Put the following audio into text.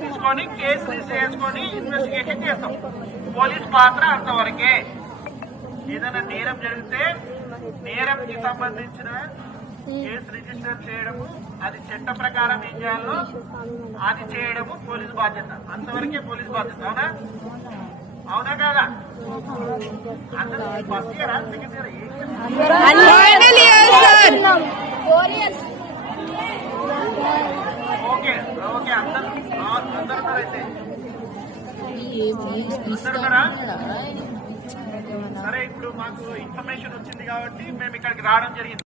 తీసుకొని case register చేసుకొని investigation చేస్తాం. పోలీస్ పాత్ర అంతవరకే. ఏదైనా నేరం జరిగితే నేరంకి సంబంధించిన కేసు రిజిస్టర్ చేయడము, అది చట్ట ప్రకారం ఏం చేయాలో అది చేయడము పోలీస్ బాధ్యత. అంతవరకే పోలీస్ బాధ్యత. అవునా అవునా కాదా? అందరూ ఫస్ట్ ఇయరా సెకండ్ ఇయర్ ఓకే ఓకే అందరూ అయితే సరే. ఇప్పుడు మాకు ఇన్ఫర్మేషన్ వచ్చింది కాబట్టి మేము ఇక్కడికి రావడం జరిగింది.